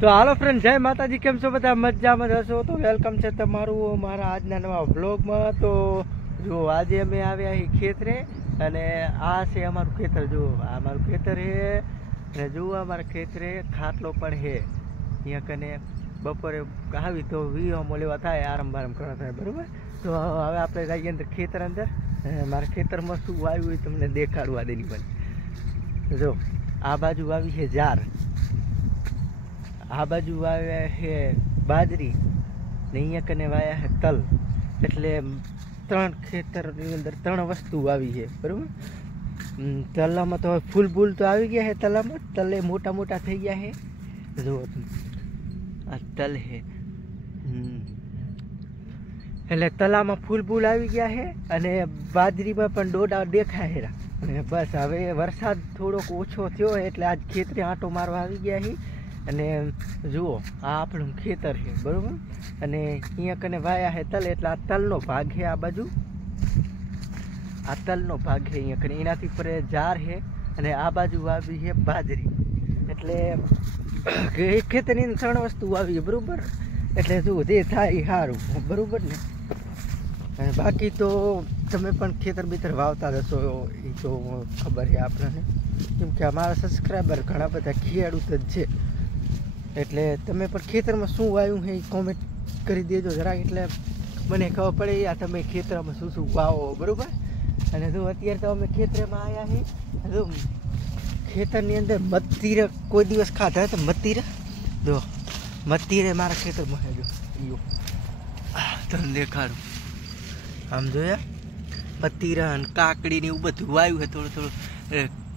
તો હાલો ફ્રેન્ડ, જય માતાજી. કેમ છો બધા? મજામાં હશો તો વેલકમ છે તમારું મારા આજના નવા વ્લોગમાં. તો જો આજે અમે આવ્યા અહીં ખેતરે અને આ છે અમારું ખેતર. જો આ અમારું ખેતર છે અને જુઓ અમારા ખેતરે ખાટલો પણ છે. અહીંયા કને બપોરે આવી તો વીહોમો લેવા થાય, આરામ બારામ કરવા થાય, બરાબર. તો હવે આપણે જઈએ અંદર ખેતર અંદર. મારા ખેતરમાં શું વાવ્યું હોય તમને દેખાડવા દેની પણ. જો આ બાજુ વાવી છે જાર, આ બાજુ વાવ્યા છે બાજરી ને અહીંયા કને વાયા છે તલ. એટલે ત્રણ ખેતરની અંદર ત્રણ વસ્તુ વાવી છે, બરાબર. તલામાં તો ફૂલ બૂલ તો આવી ગયા છે. તલામાં તલે મોટા મોટા થઈ ગયા છે. જુઓ આ તલ છે, એટલે તલામાં ફૂલ બૂલ આવી ગયા છે અને બાજરીમાં પણ ડોડા દેખાય છે. અને બસ હવે વરસાદ થોડોક ઓછો થયો એટલે આજ ખેતરે આંટો મારવા આવી ગયા છે. અને જુઓ આ આપણું ખેતર છે, બરાબર. અને અહીંયા કને વાયા છે તલ, એટલે આ તલનો ભાગ છે. આ બાજુ આ તલનો ભાગ છે અહીંયા કને, એનાથી પર જાર છે. અને આ બાજુ વાવી છે બાજરી. એટલે એક ખેતરની ત્રણ વસ્તુ વાવી, બરાબર. એટલે જુઓ જે થાય સારું, બરાબર ને. અને બાકી તો તમે પણ ખેતર બીતર વાવતા રહેશો એ તો ખબર છે આપણને, કેમ કે અમારા સબસ્ક્રાઈબર ઘણા બધા ખેડૂત જ છે. એટલે તમે પણ ખેતરમાં શું વાવ્યું છે એ કોમેન્ટ કરી દેજો જરાક, એટલે મને ખબર પડે આ તમે ખેતરમાં શું શું વાવો, બરાબર. અને જો અત્યારે તો અમે ખેતરમાં આવ્યા છીએ. જો ખેતરની અંદર મતીરે કોઈ દિવસ ખાધા તો મતીરે, જો મતીરે મારા ખેતરમાં છે. જો તમને દેખાડું, આમ જોયા મતીરા અને કાકડી ને એવું બધું વાવ્યું છે. થોડું થોડું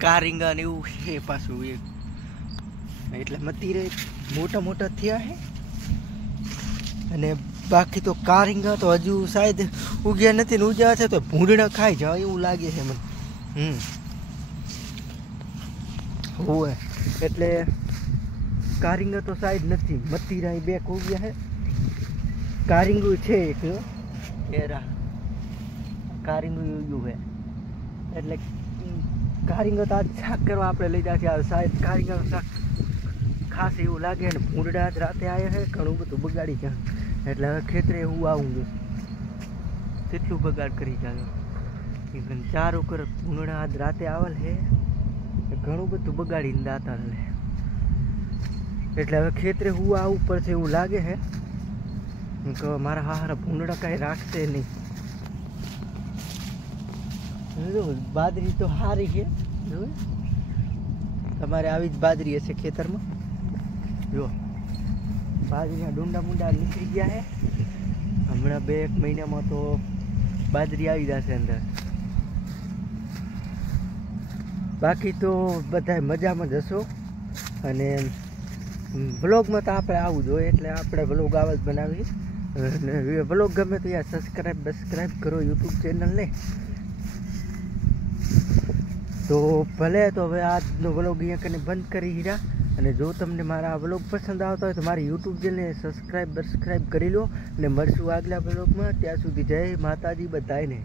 કારીંગા ને એવું છે પાછું એ, એટલે મતીરે મોટા મોટા થયા છે. અને બાકી તો કારીંગા તો હજુ શાયદ ઉગ્યા નથી ને ઉગ્યા છે તો ભૂંડણા ખાઈ જાય એવું લાગે છે મને. હોય એટલે કારીંગા તો શાયદ નથી. મતીરા બે ઉગ્યા છે, કારીંગું છે એક એરા કારીંગું ઉગ્યું છે. એટલે કારીંગા તો આજ શાક કરવા આપણે લઈ જાય. શાયદ કારીંગા શાક ખાસ એવું લાગે ને ભૂંડડા જ રાતે આવ્યા છે, ઘણું બધું બગાડી જાય. એટલે હવે ખેતરે હું આવું છું, કેટલું બગાડ કરી જાય. ચાર ઉપર ભૂંડડા આજ રાતે આવેલ છે, ઘણું બધું બગાડીને દાતા લે. એટલે હવે ખેતરે હું આવું પડશે એવું લાગે છે કે મારા હારા ભૂંડડા કાંઈ રાખશે નહીં. બાજરી તો સારી છે, તમારે આવી જ બાજરી હશે ખેતરમાં. જો બાજરીના ડુંડા મુંડા નીકળી ગયા છે. હમણાં 2-1 મહિનામાં તો બાજરી આવી જશે અંદર. બાકી તો બધા મજામાં જ હશો. અને વ્લોગમાં તો આપણે આવવું જોઈએ, એટલે આપણે વ્લોગ આવા જ બનાવીએ. અને વ્લોગ ગમે તો યાર સબસ્ક્રાઈબ કરો યુટ્યુબ ચેનલને. તો ભલે તો હવે આજનો વ્લોગ અહીંયા કરીને બંધ કરી હીરા. અને જો તમને મારા આ વ્લોગ પસંદ આવતા હોય તો મારી યુટ્યુબ ચેનલને સબસ્ક્રાઈબ કરી લો. અને મળશું આગલા વ્લોગમાં. ત્યાં સુધી જય માતાજી બધાને.